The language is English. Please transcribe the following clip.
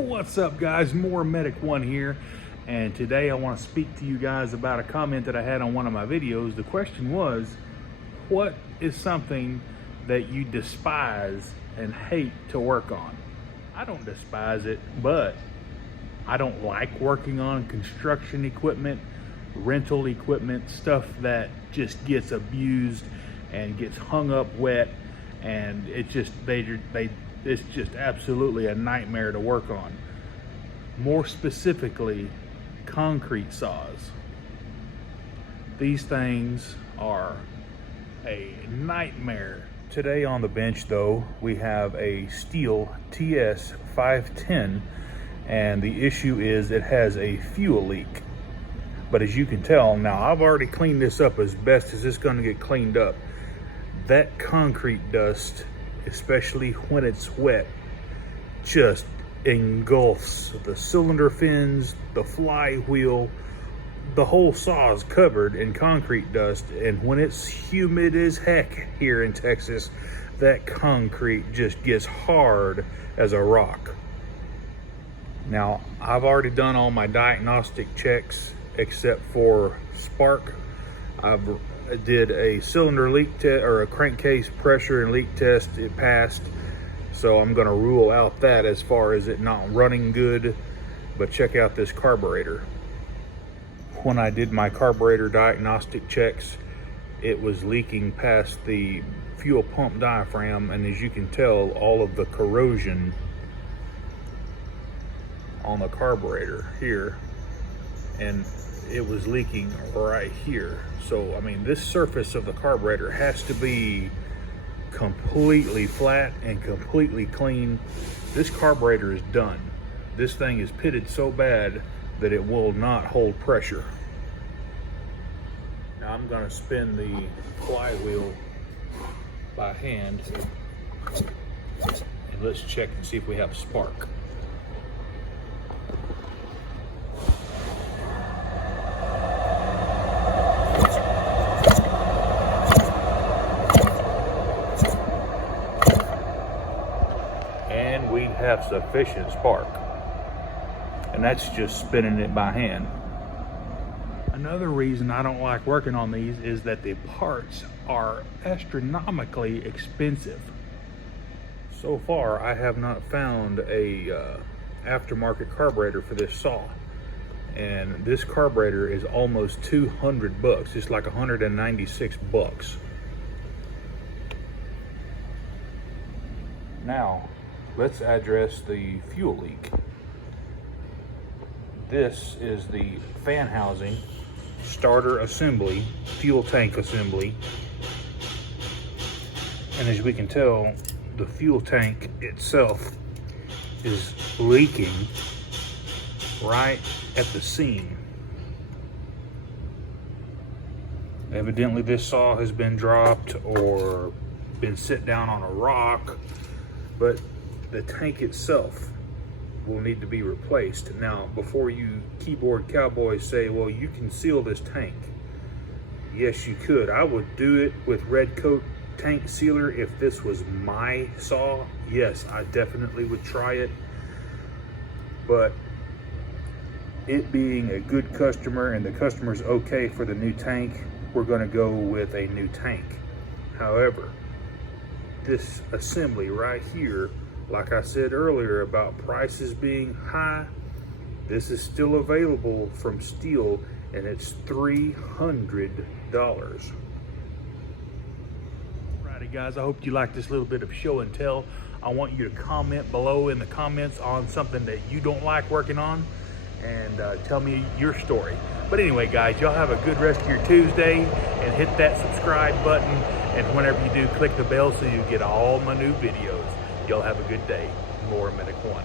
What's up, guys? More Medic One here, and today I want to speak to you guys about a comment that I had on one of my videos. The question was, what is something that you despise and hate to work on? I don't despise it, but I don't like working on construction equipment, rental equipment, stuff that just gets abused and gets hung up wet, and it's just it's just absolutely a nightmare to work on. More specifically, concrete saws. These things are a nightmare. Today on the bench though, we have a Stihl TS 510, and the issue is it has a fuel leak. But as you can tell, now I've already cleaned this up as best as it's gonna get cleaned up. That concrete dust, especially when it's wet, just engulfs the cylinder fins, the flywheel. The whole saw is covered in concrete dust, and when it's humid as heck here in Texas, that concrete just gets hard as a rock. Now, I've already done all my diagnostic checks except for spark. I did a cylinder leak test, or a crankcase pressure and leak test. It passed, so I'm gonna rule out that as far as it not running good. But check out this carburetor. When I did my carburetor diagnostic checks, it was leaking past the fuel pump diaphragm, and as you can tell, all of the corrosion on the carburetor here, and it was leaking right here. So I mean, this surface of the carburetor has to be completely flat and completely clean. This carburetor is done. This thing is pitted so bad that it will not hold pressure. Now I'm gonna spin the flywheel by hand, and let's check and see if we have spark. And we have sufficient spark, and that's just spinning it by hand. Another reason I don't like working on these is that the parts are astronomically expensive. So far, I have not found a aftermarket carburetor for this saw, and this carburetor is almost 200 bucks. It's like 196 bucks. Now, let's address the fuel leak. This is the fan housing, starter assembly, fuel tank assembly. And as we can tell, the fuel tank itself is leaking right at the seam. Evidently this saw has been dropped or been set down on a rock, but the tank itself will need to be replaced. Now, before you keyboard cowboys say, well, you can seal this tank. Yes, you could. I would do it with red coat tank sealer if this was my saw. Yes, I definitely would try it. But it being a good customer and the customer's okay for the new tank, we're gonna go with a new tank. However, this assembly right here, like I said earlier about prices being high, this is still available from Stihl, and it's $300. Alrighty guys, I hope you like this little bit of show and tell. I want you to comment below in the comments on something that you don't like working on, and tell me your story. But anyway guys, y'all have a good rest of your Tuesday, and hit that subscribe button, and whenever you do, click the bell so you get all my new videos. Y'all have a good day. More Medic One.